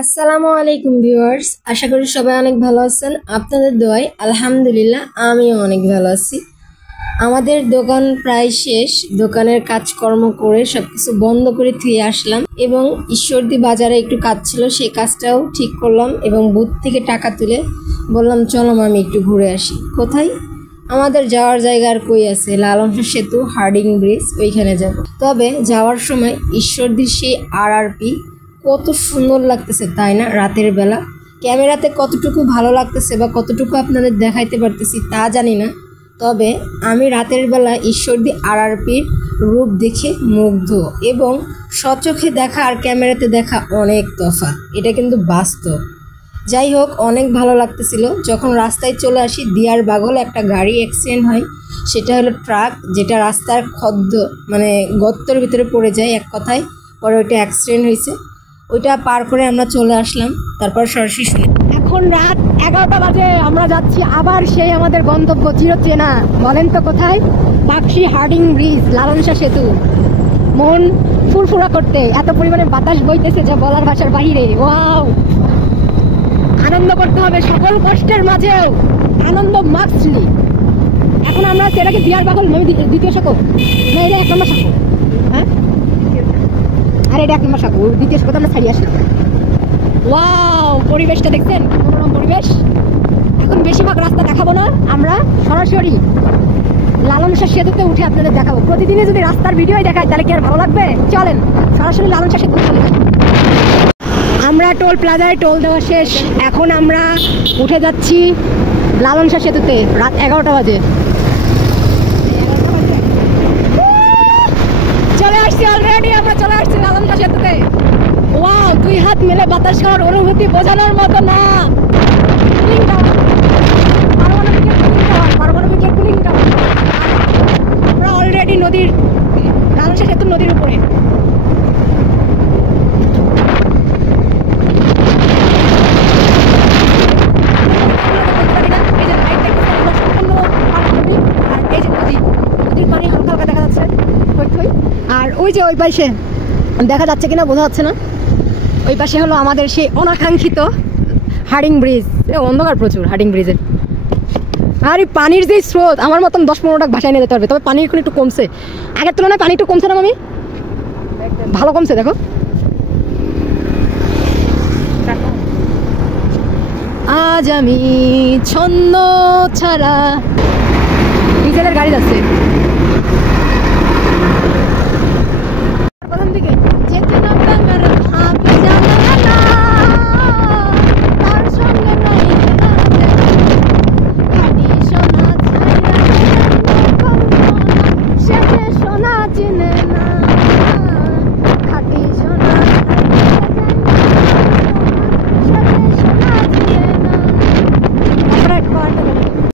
আসসালামু আলাইকুম ভিউয়ার্স, আশা করি সবাই অনেক ভালো আছেন। আপনাদের দোয়ায় আলহামদুলিল্লাহ আমিও অনেক ভালো আছি। আমাদের দোকান প্রায় শেষ। দোকানের কাজকর্ম করে সবকিছু বন্ধ করে থুয়ে আসলাম এবং ঈশ্বরদী বাজারে একটু কাজ ছিল, সেই কাজটাও ঠিক করলাম এবং বুথ থেকে টাকা তুলে বললাম চলো আমি একটু ঘুরে আসি। কোথায়? আমাদের যাওয়ার জায়গা আর কই আছে, লালনশাহ সেতু, হার্ডিং ব্রিজ, ওইখানে যাব। তবে যাওয়ার সময় ঈশ্বরদীর সেই আরআরপি কত সুন্দর লাগতেছে তাই না? রাতের বেলা ক্যামেরাতে কতটুকু ভালো লাগতেছে বা কতটুকু আপনাদের দেখাইতে পারতেছি তা জানি না, তবে আমি রাতের বেলা ঈশ্বরদী আরআরপির রূপ দেখে মুগ্ধ এবং স্বচোখে দেখা আর ক্যামেরাতে দেখা অনেক তফাৎ, এটা কিন্তু বাস্তব। যাই হোক, অনেক ভালো লাগতেছিল। যখন রাস্তায় চলে আসি, দিয়ার বাগল একটা গাড়ি অ্যাক্সিডেন্ট হয়, সেটা হলো ট্রাক, যেটা রাস্তার গর্তের ভিতরে পড়ে যায় এক কথায়। পরে ওইটা অ্যাক্সিডেন্ট হয়েছে, ওইটা পার করে আমরা চলে আসলাম। তারপর সরাসরি শুনি। এখন রাত 11টা বাজে, আমরা যাচ্ছি আবার সেই আমাদের গন্তব্য চিরচেনা। বলেন তো কোথায়? পাকশি হার্ডিং ব্রিজ, লালনশাহ সেতু। মন ফুরফুরা করতে এত পরিমাণে বাতাস বইতেছে যা বলার ভাষার বাহিরে। ওয়াও, আনন্দ করতে হবে সকল কষ্টের মাঝেও, আনন্দ মাস্টলি। এখন আমরা সেটাকে দিয়ার বাগল দ্বিতীয় শাখো না, এটা 1 নম্বর শাখো। হ্যাঁ, আর এটা 1 নম্বর শাখো, দ্বিতীয় শাখো আমরা ছাড়িয়ে আসি। ওয়াও, পরিবেশটা দেখছেন? মনোরম পরিবেশ। এখন বেশিরভাগ রাস্তা দেখাবো না, আমরা সরাসরি লালনশাহ সেতুতে উঠে আপনাদের দেখাবো। প্রতিদিনই যদি রাস্তার ভিডিও দেখাই তাহলে কি আর ভালো লাগবে? চলেন সরাসরি লালনশাহ সেতু চলে যাই। আমরা টোল প্লাজায় টোল দেওয়া শেষ, এখন আমরা উঠে যাচ্ছি লালনশাহ সেতুতে। রাত 11টা বাজে, চলে আসছি অলরেডি। আমরা চলে আসছি লালনশাহ সেতুতে। ওয়াও, 2 হাত মেলে বাতাস খাওয়ার অনুভূতি বোঝানোর মতো না। পারমাণবিকের কুলিং টাওয়ার। আমরা অলরেডি নদীর, লালনশাহ সেতুর নদীর উপরে। আর ওই যে ওই পাশে দেখা যাচ্ছে কিনা বোঝা যাচ্ছে না, ওই পাশে হলো আমাদের সেই অনাকাঙ্ক্ষিত হার্ডিং ব্রিজ। অন্ধকার প্রচুর হার্ডিং ব্রিজের। আর এই পানির যে স্রোত, আমার মতন 10-15টা ভাষায় নিয়ে যেতে পারবে। তবে পানি এখন একটু কমছে, আগের তুলনায় পানি একটু কমছে না মামি? ভালো কমছে, দেখো। আজ আমি ছন্দ ছাড়া, ডিজেলের গাড়ি যাচ্ছে।